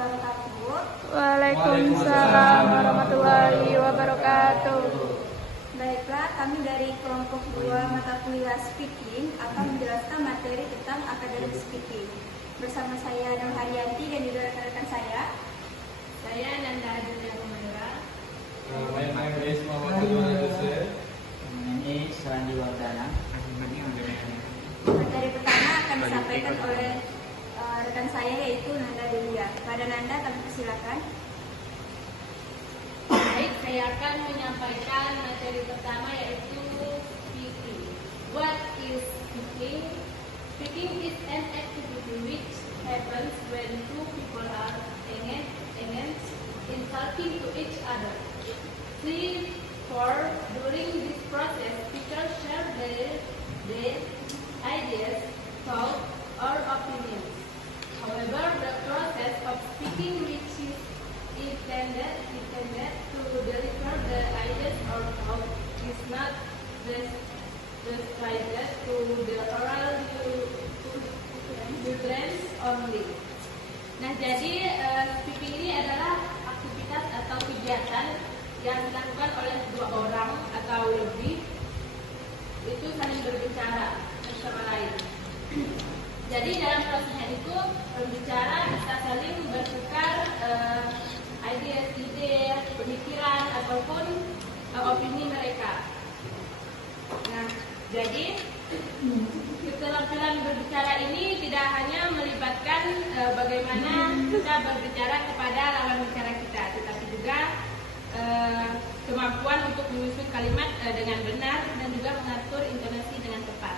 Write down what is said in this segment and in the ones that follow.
wabarakatuh. Waalaikumsalam warahmatullahi wabarakatuh. Baiklah, kami dari kelompok 2 mata kuliah speaking akan menjelaskan materi tentang academic speaking. Bersama saya Nur Haryanti dan juga rekan-rekan saya. Saya Nanda Ajulia Kumandra. My name is Muhammad Ridwan Yusuf. Ini Serandi Wardana. Materi pertama akan disampaikan oleh rekan saya yaitu Nanda Delia. Pada Nanda kami persilakan. Baik, saya akan menyampaikan materi pertama yaitu speaking. What is speaking? Speaking is an activity which happens when two people are engaged in talking to each other. 3, 4. During this process, people share their ideas, thoughts, or opinions. However, the process of speaking, which is intended to deliver the ideas or thoughts, is not restricted to the oral utterance only. Nah, jadi speaking ini adalah aktivitas atau kegiatan yang dilakukan oleh 2 orang atau lebih itu saling berbicara bersama lain. Jadi dalam prosesnya itu berbicara bisa saling bertukar ide, pemikiran ataupun opini mereka. Nah, jadi keterampilan berbicara ini tidak hanya melibatkan bagaimana kita berbicara kepada lawan bicara kita, tetapi juga kemampuan untuk menyusun kalimat dengan benar dan juga mengatur intonasi dengan tepat.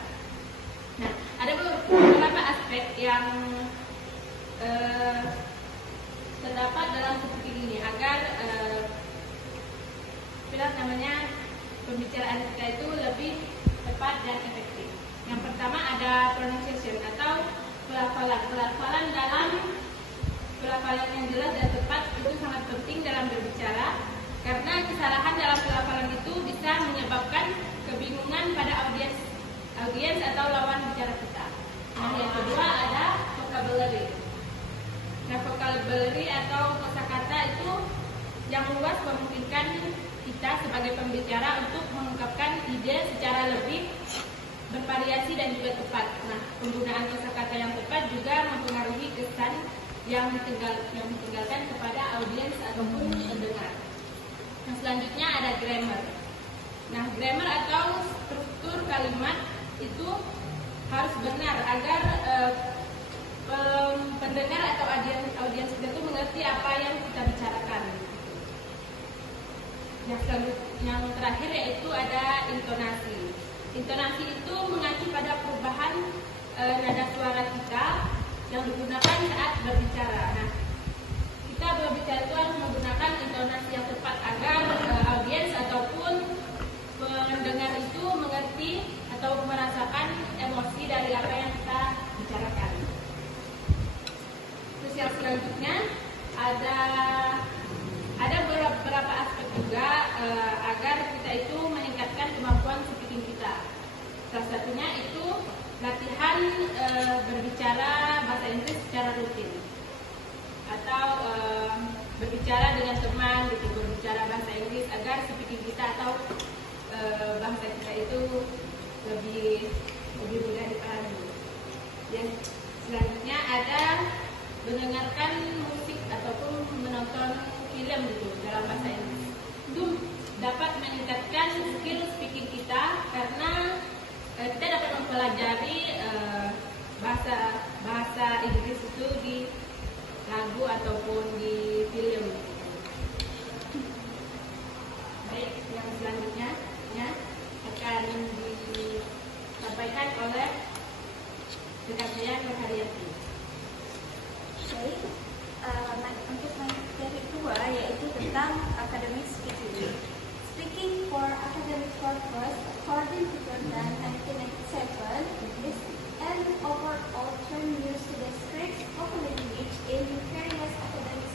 Nah, ada beberapa aspek yang terdapat dalam speaking ini agar pembicaraan kita itu lebih tepat dan efektif. Yang pertama ada pronunciation atau pelafalan. Pelafalan yang jelas dan tepat itu sangat penting dalam berbicara karena kesalahan dalam pelafalan itu bisa menyebabkan kebingungan pada audiens atau lawan bicara kita. Nah, yang kedua ada vocabulary. Nah, vocabulary atau kosakata itu yang luas memungkinkan kita sebagai pembicara untuk mengungkapkan ide secara lebih bervariasi dan juga tepat. Nah, penggunaan kosakata yang tepat juga mempengaruhi kesan yang ditinggalkan kepada audiens ataupun pendengar. Nah, selanjutnya ada grammar. Nah, grammar atau struktur kalimat itu harus benar agar pendengar atau audiens kita itu mengerti apa yang kita bicarakan. Yang terakhir yaitu ada intonasi. Intonasi itu mengacu pada perubahan nada suara kita yang digunakan saat berbicara. Nah, kita berbicara itu harus menggunakan intonasi yang tepat agar audiens ataupun pendengar itu mengerti atau merasakan emosi dari apa yang kita bicarakan. Terus yang selanjutnya ada beberapa aspek juga agar kita itu meningkatkan kemampuan speaking kita. Salah satunya itu latihan berbicara bahasa Inggris secara rutin atau berbicara dengan teman gitu, berbicara bahasa Inggris agar speaking kita atau bahasa kita itu lebih mudah dipahami. Yang selanjutnya ada mendengarkan musik ataupun menonton film gitu dalam bahasa Inggris. Itu dapat meningkatkan skill speaking kita karena kita dapat mempelajari bahasa Inggris itu di lagu ataupun di film. Baik, yang selanjutnya akan disampaikan oleh rekan saya Nur Haryanti. Baik, untuk materi kedua yaitu tentang academic speaking. Speaking for academic purpose, according to Jordan 1997, is an overall term used to describe spoken language in various academic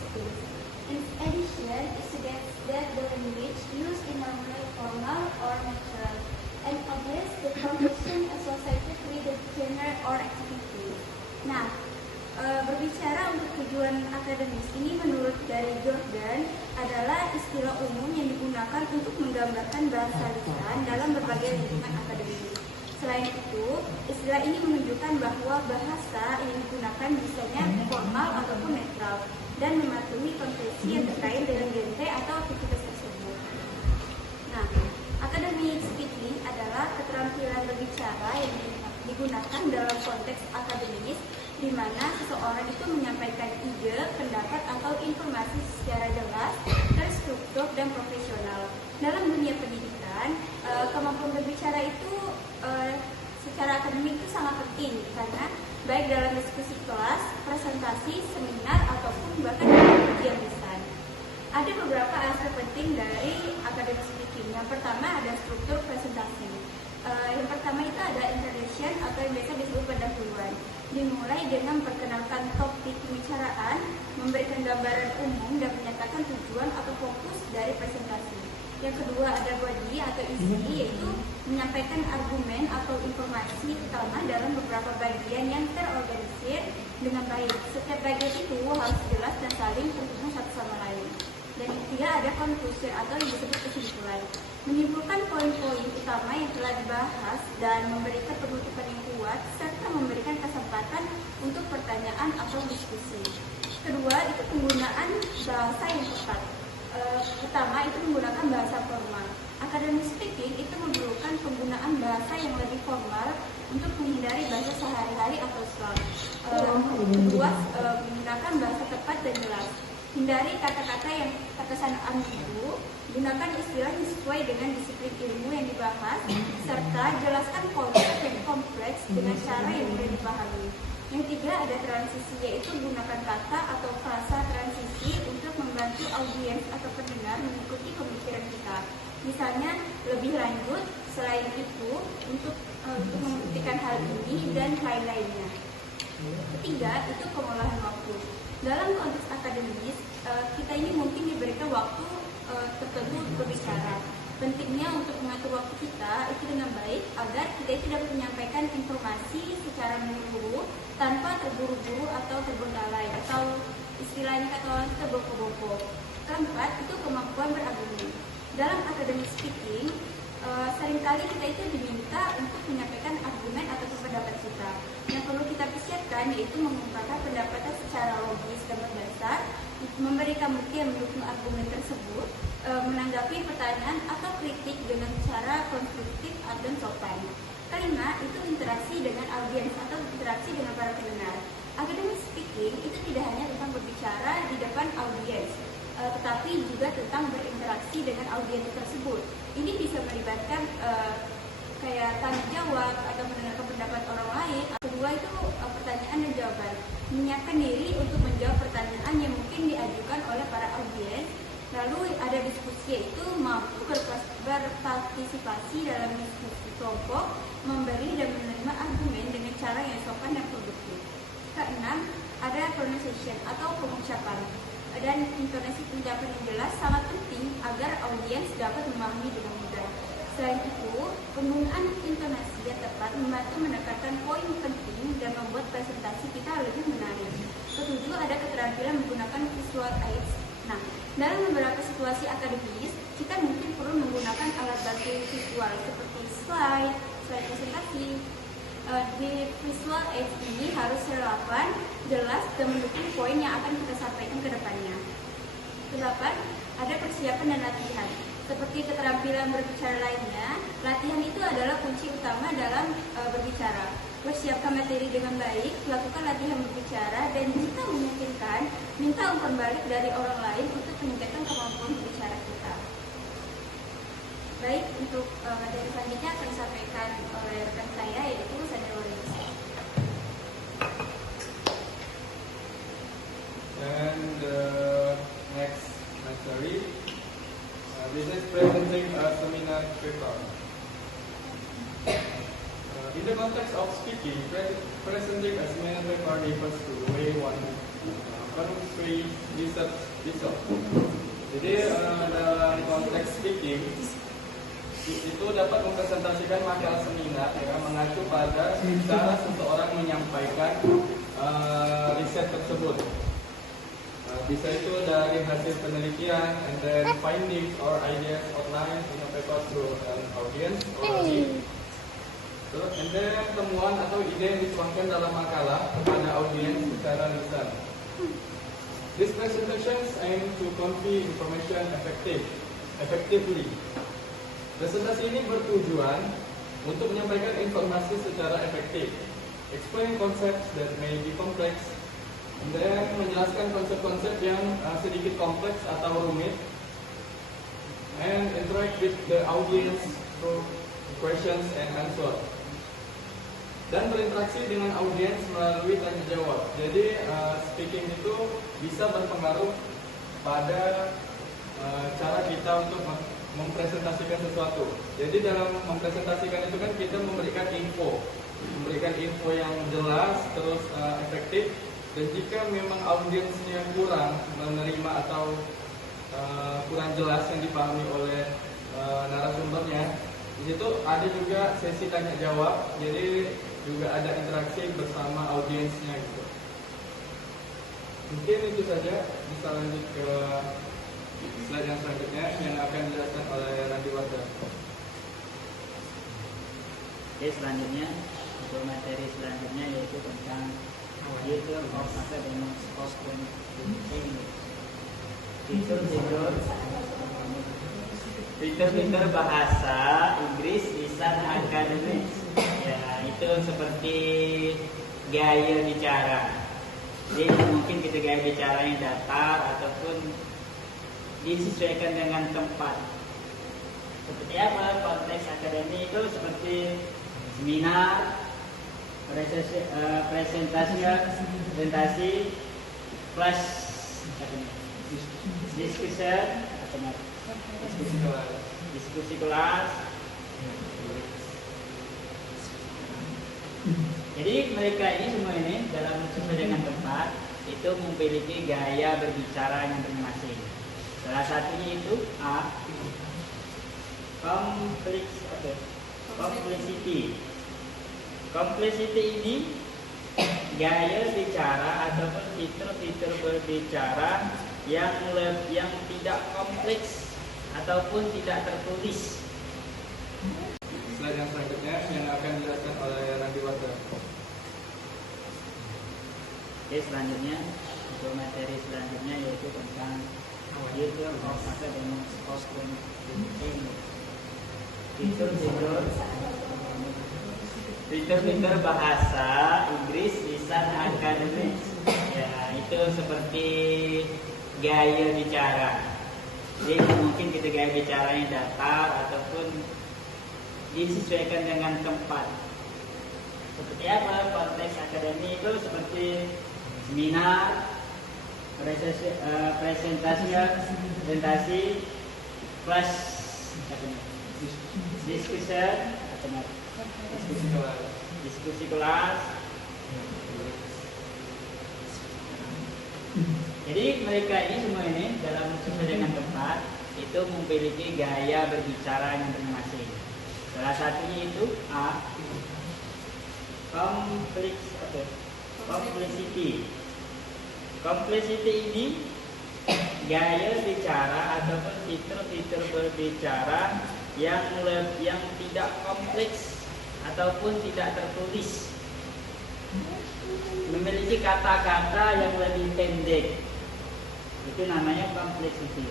akademis ini menurut dari Jordan adalah istilah umum yang digunakan untuk menggambarkan bahasa lisan dalam berbagai lingkungan akademis. Selain itu, istilah ini menunjukkan bahwa bahasa yang digunakan bisanya formal ataupun netral dan mematuhi konvensi yang terkait dengan genre atau aktivitas tersebut. Nah, academic speaking adalah keterampilan berbicara yang digunakan dalam konteks akademis di mana seseorang itu menyampaikan ide, pendapat, atau informasi secara jelas, terstruktur, dan profesional. Dalam dunia pendidikan, kemampuan berbicara itu secara akademik itu sangat penting karena baik dalam diskusi kelas, presentasi, seminar, ataupun bahkan dalam ujian lisan. Ada beberapa aspek penting dari academic speaking. Yang pertama ada struktur presentasi. Yang pertama itu ada introduction atau yang biasa disebut pendahuluan. Dimulai dengan memperkenalkan topik pembicaraan, memberikan gambaran umum dan menyatakan tujuan atau fokus dari presentasi. Yang kedua ada body atau isi, yaitu menyampaikan argumen atau informasi utama dalam beberapa bagian yang terorganisir dengan baik. Setiap bagian itu harus jelas dan saling terhubung satu sama lain. Dan yang ketiga ada conclusion atau yang disebut kesimpulan, menyimpulkan poin-poin utama yang telah dibahas dan memberikan penutupan yang kuat serta memberikan kesempatan untuk pertanyaan atau diskusi. Kedua itu penggunaan bahasa yang tepat. Pertama itu menggunakan bahasa formal. Academic speaking itu memerlukan penggunaan bahasa yang lebih formal untuk menghindari bahasa sehari-hari atau slang. Kedua, menggunakan bahasa tepat dan jelas. Hindari kata-kata yang terkesan ambigu, gunakan istilah yang sesuai dengan disiplin ilmu yang dibahas, serta jelaskan konsep yang kompleks dengan cara yang mudah dipahami. Yang tiga ada transisi, yaitu gunakan kata atau frasa transisi untuk membantu audiens atau pendengar mengikuti pemikiran kita. Misalnya lebih lanjut, selain itu untuk membuktikan hal ini dan lain-lainnya. Ketiga itu pengolahan waktu. Dalam konteks akademis, kita ini mungkin diberikan waktu tertentu untuk berbicara. Pentingnya untuk mengatur waktu kita itu dengan baik agar kita itu dapat menyampaikan informasi secara menyeluruh tanpa terburu-buru atau terbengkalai atau istilahnya kata orang terboko-boko. Keempat itu kemampuan berargumen. Dalam academic speaking, seringkali kita itu diminta untuk menyampaikan argumen atau pendapat kita. Yang perlu kita persiapkan yaitu mengungkapkan pendapatnya secara logis dan berdasar, memberikan bukti yang mendukung argumen tersebut, menanggapi pertanyaan atau kritik dengan cara konstruktif dan sopan. Kelima itu interaksi dengan audiens atau interaksi dengan para pendengar. Academic speaking itu tidak hanya tentang berbicara di depan audiens, tetapi juga tentang berinteraksi dengan audiens tersebut. Ini bisa melibatkan kayak tanya jawab atau mendengarkan pendapat orang lain. Kedua itu pertanyaan dan jawaban, menyiapkan diri untuk menjawab pertanyaan yang mungkin diajukan oleh para audiens. Lalu ada diskusi, yaitu mampu berpartisipasi dalam diskusi kelompok, memberi dan menerima argumen dengan cara yang sopan dan produktif. Keenam ada pronunciation atau pengucapan, dan intonasi pengucapan yang jelas sangat penting agar audiens dapat memahami dengan mudah. Selain itu, penggunaan intonasi yang tepat membantu menekankan poin penting dan membuat presentasi kita lebih menarik. Ketujuh, ada keterampilan menggunakan visual aids. Nah, dalam beberapa situasi akademis, kita mungkin perlu menggunakan alat bantu visual seperti slide presentasi. Di visual aids ini harus relevan, jelas, dan mendukung poin yang akan kita sampaikan ke depannya. Kedelapan, ada persiapan dan latihan. Seperti keterampilan berbicara lainnya, latihan itu adalah kunci utama dalam berbicara. Persiapkan materi dengan baik, lakukan latihan berbicara, dan jika memungkinkan, minta umpan balik dari orang lain untuk meningkatkan kemampuan berbicara kita. Baik, untuk materi selanjutnya akan disampaikan oleh rekan saya, yaitu Sandra Lorenz. And the next material, this is presenting a seminar paper. In the context of speaking, presenting a seminar paper refers to the way one conveys research itself. Jadi dalam konteks speaking itu dapat mempresentasikan makalah seminar yang mengacu pada cara seseorang menyampaikan riset tersebut. bisa itu dari hasil penelitian, and then findings or ideas outlined in a paper to an audience or read. Terus, and then temuan atau ide yang dituangkan dalam makalah kepada audiens secara lisan. These presentations aim to convey information effectively. Presentasi ini bertujuan untuk menyampaikan informasi secara efektif, explain concepts that may be complex, dan menjelaskan konsep-konsep yang sedikit kompleks atau rumit, and interact with the audience through questions and answer. Dan berinteraksi dengan audiens melalui tanya jawab. Jadi speaking itu bisa berpengaruh pada cara kita untuk mempresentasikan sesuatu. Jadi dalam mempresentasikan itu kan kita memberikan info yang jelas, terus efektif. Dan jika memang audiensnya kurang menerima atau kurang jelas yang dipahami oleh narasumbernya, di situ ada juga sesi tanya jawab. Jadi juga ada interaksi bersama audiensnya gitu. Mungkin itu saja. Bisa lanjut ke slide yang selanjutnya yang akan dijelaskan oleh Randy Wardah. Oke, selanjutnya untuk materi selanjutnya yaitu tentang User of Academic Spoken English. Fitur-fitur bahasa Inggris lisan akademis. Ya, itu seperti gaya bicara. Jadi mungkin kita gaya bicara yang datar ataupun disesuaikan dengan tempat. Seperti apa konteks akademik itu seperti seminar, presentasi, flash, diskusi kelas. Jadi mereka ini semua ini dalam sesuai dengan tempat itu memiliki gaya berbicara yang masing-masing. Salah satunya itu A, complexity. Complexity ini gaya bicara ataupun fitur-fitur berbicara yang tidak kompleks ataupun tidak tertulis. Slide yang selanjutnya yang akan dijelaskan oleh Randy Wardah. Oke, selanjutnya untuk materi selanjutnya yaitu tentang User of Academic Spoken English. Fitur-fitur bahasa Inggris lisan akademis. Ya, itu seperti gaya bicara. Jadi mungkin kita gaya bicara yang datar ataupun disesuaikan dengan tempat. Seperti apa konteks akademik itu seperti seminar, presentasi, flash, diskusi kelas. Jadi mereka ini semua ini dalam sesuai dengan tempat itu memiliki gaya berbicara yang masing-masing. Salah satunya itu A, complexity. Complexity ini gaya bicara ataupun fitur-fitur berbicara yang tidak kompleks ataupun tidak tertulis, memiliki kata-kata yang lebih pendek, itu namanya complexity.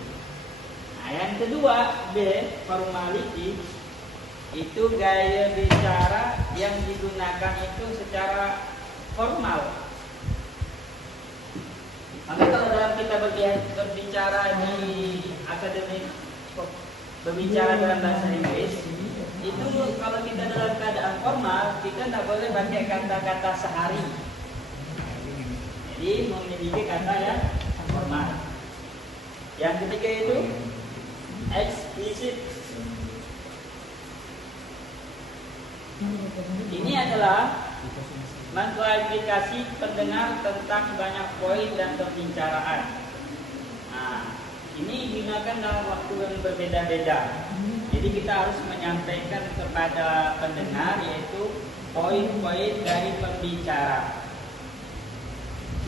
Nah, yang kedua B, formality, itu gaya bicara yang digunakan itu secara formal. Maka kalau dalam kita berbicara di akademik, berbicara dalam bahasa Inggris, itu kalau kita dalam keadaan formal, kita tidak boleh pakai kata-kata sehari. Jadi memiliki kata yang formal. Yang ketiga itu explicit. Ini adalah mengklarifikasi pendengar tentang banyak poin dan pembicaraan. Nah, ini digunakan dalam waktu yang berbeda-beda. Jadi kita harus menyampaikan kepada pendengar yaitu poin-poin dari pembicara.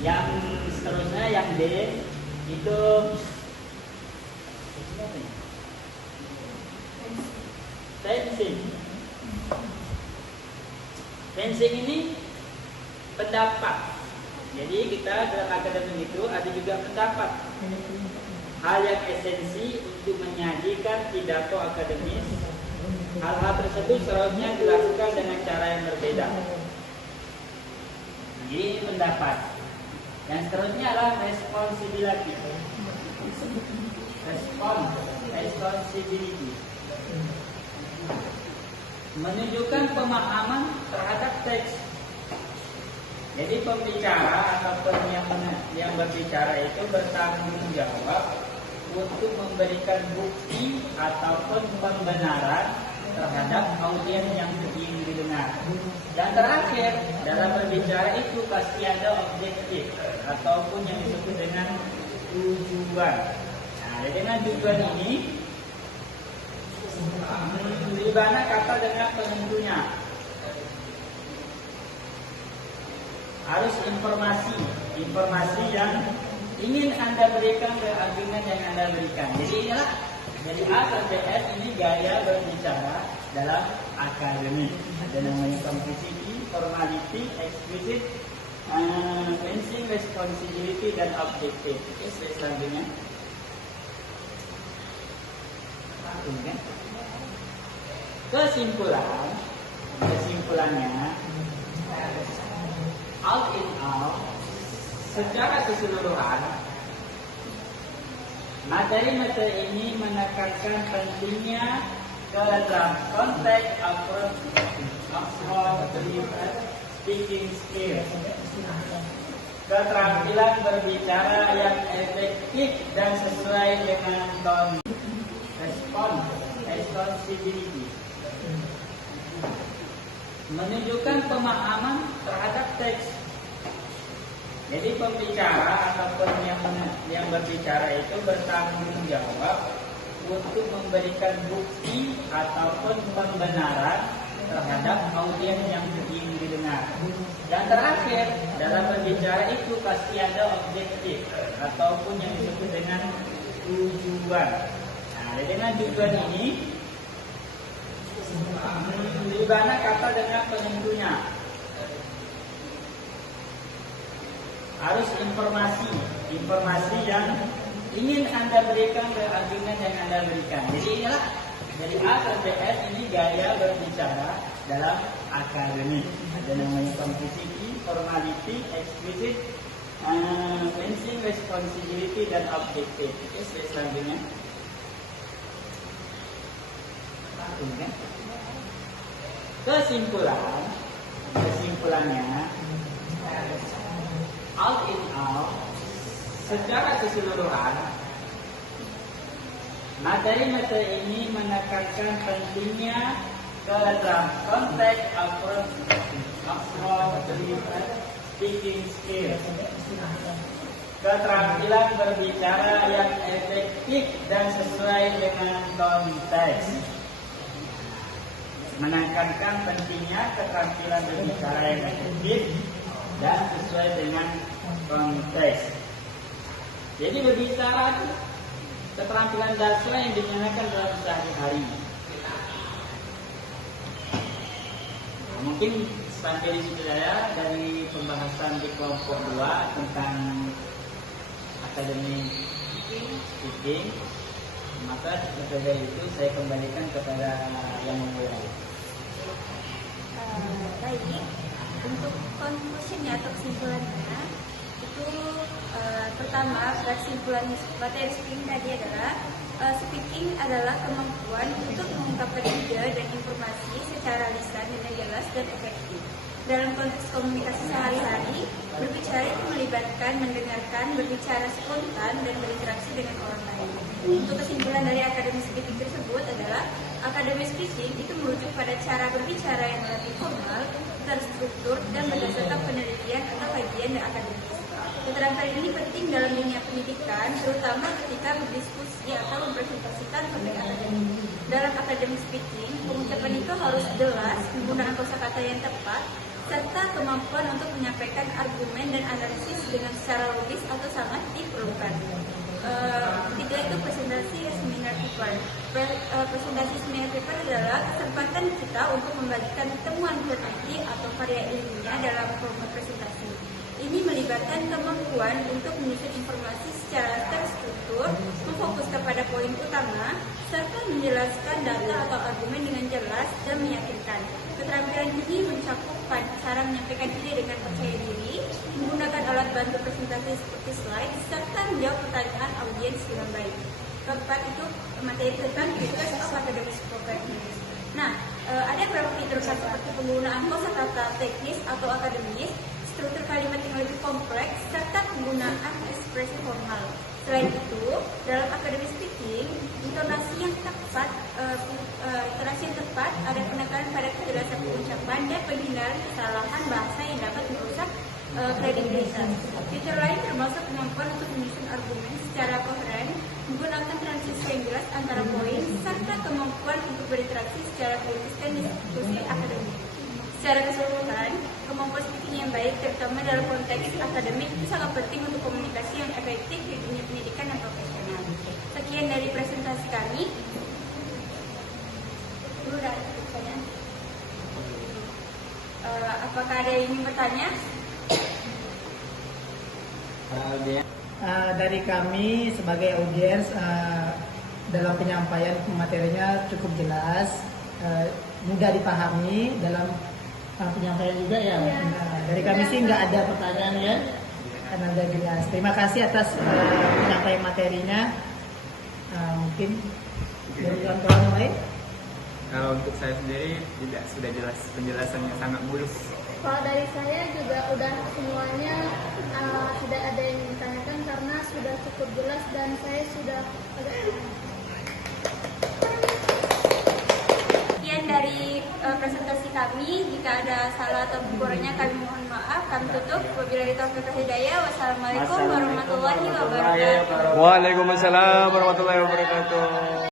Yang seterusnya yang D, itu fencing. Fencing ini pendapat. Jadi kita dalam akademik itu ada juga pendapat. Hal yang esensi untuk menyajikan pidato akademis. Hal-hal tersebut seharusnya dilakukan dengan cara yang berbeda. Jadi ini pendapat. Yang seterusnya adalah responsibility. Responsibility. Menunjukkan pemahaman terhadap teks. Jadi pembicara ataupun yang berbicara itu bertanggung jawab untuk memberikan bukti ataupun pembenaran terhadap audiens yang ingin didengar. Dan terakhir, dalam berbicara itu pasti ada objektif ataupun yang disebut dengan tujuan. Nah, dengan tujuan ini di mana kata dengan penentunya. Harus informasi yang ingin Anda berikan ke argumen yang Anda berikan. Jadi inilah dari A sampai F ini gaya berbicara dalam akademik. Ada namanya simplicity, formality, explicit, fencing, responsibility, dan objective. Oke, selanjutnya. Kesimpulannya, all in all, secara keseluruhan, materi-materi ini menekankan pentingnya dalam konteks approach speaking skills, keterampilan berbicara yang efektif dan sesuai dengan tone, responsibility, menunjukkan pemahaman terhadap teks. Jadi pembicara ataupun yang berbicara itu bertanggung jawab untuk memberikan bukti ataupun pembenaran terhadap audiens yang ingin didengar. Dan terakhir, dalam berbicara itu pasti ada objektif ataupun yang disebut dengan tujuan. Nah, dengan tujuan ini di mana kata dengan penentunya. Harus informasi yang ingin Anda berikan ke argumen yang Anda berikan. Jadi inilah dari A sampai F ini gaya berbicara dalam akademik. Ada namanya simplicity, formality, explicit, fencing, responsibility, dan objective. Oke, selanjutnya. Kesimpulannya, all in all, secara keseluruhan, materi-materi ini menekankan pentingnya dalam konteks approach speaking skills, keterampilan berbicara yang efektif dan sesuai dengan konteks. Menekankan pentingnya keterampilan berbicara yang efektif dan sesuai dengan konteks. Jadi berbicara itu keterampilan dasar yang digunakan dalam sehari-hari. Mungkin sampai di situ saya dari pembahasan di kelompok 2 tentang akademi speaking. Maka setelah itu saya kembalikan kepada yang memulai. Baik, untuk conclusionnya atau kesimpulannya itu pertama kesimpulan materi speaking tadi adalah speaking adalah kemampuan untuk mengungkapkan ide dan informasi secara lisan dengan jelas dan efektif. Dalam konteks komunikasi sehari-hari, berbicara itu melibatkan mendengarkan, berbicara spontan, dan berinteraksi dengan orang lain. Untuk kesimpulan dari akademi speaking tersebut adalah akademi speaking itu merujuk pada cara berbicara yang lebih formal, terstruktur, dan berdasarkan penelitian atau kajian dan akademis. Keterampilan ini penting dalam dunia pendidikan, terutama ketika berdiskusi atau mempresentasikan topik akademik. Dalam akademi speaking, pengucapan itu harus jelas, menggunakan kosakata yang tepat, serta kemampuan untuk menyampaikan argumen dan analisis dengan secara logis atau sangat diperlukan. kemampuan. Presentasi seminar paper adalah kesempatan kita untuk membagikan temuan peneliti atau karya ilmiah dalam format presentasi. Ini melibatkan kemampuan untuk menyusun informasi secara terstruktur, memfokuskan pada poin utama, serta menjelaskan data atau argumen dengan jelas dan meyakinkan. Keterampilan ini mencakup cara menyampaikan ide dengan percaya diri, menggunakan alat bantu presentasi seperti slide, serta menjawab pertanyaan audiens dengan baik. Keempat itu materi tentang features of academic spoken English. Nah, ada beberapa fitur seperti penggunaan kosakata teknis atau akademis, struktur kalimat yang lebih kompleks, serta penggunaan ekspresi formal. Selain itu, dalam academic speaking, intonasi yang tepat, ada penekanan pada kejelasan pengucapan dan penghindaran kesalahan bahasa yang dapat merusak kredibilitas. Fitur lain termasuk kemampuan untuk menyusun argumen secara koheren, menggunakan transisi yang jelas antara poin, serta kemampuan untuk berinteraksi secara kritis dan diskusi akademik. Secara keseluruhan, kemampuan speaking yang baik, terutama dalam konteks akademik, itu sangat penting untuk komunikasi yang efektif di dunia pendidikan dan profesional. Sekian dari presentasi kami. Dulu udah ada pertanyaan. Apakah ada yang ingin bertanya? Dari kami sebagai audiens, dalam penyampaian materinya cukup jelas, mudah dipahami dalam penyampaian juga ya. Nah, dari kami sih nggak ada pertanyaan ya, karena udah jelas. Terima kasih atas penyampaian materinya. Mungkin dari kawan-kawan yang lain. Kalau untuk saya sendiri tidak sudah jelas, penjelasannya sangat mulus. Kalau dari saya juga udah semuanya tidak ada yang ditanyakan karena sudah cukup jelas dan saya sudah agak. Sekian dari presentasi kami. Jika ada salah atau kurangnya kami mohon maaf. Kami tutup. Wabillahi taufiq wal hidayah. Wassalamualaikum warahmatullahi wabarakatuh. Waalaikumsalam warahmatullahi wabarakatuh.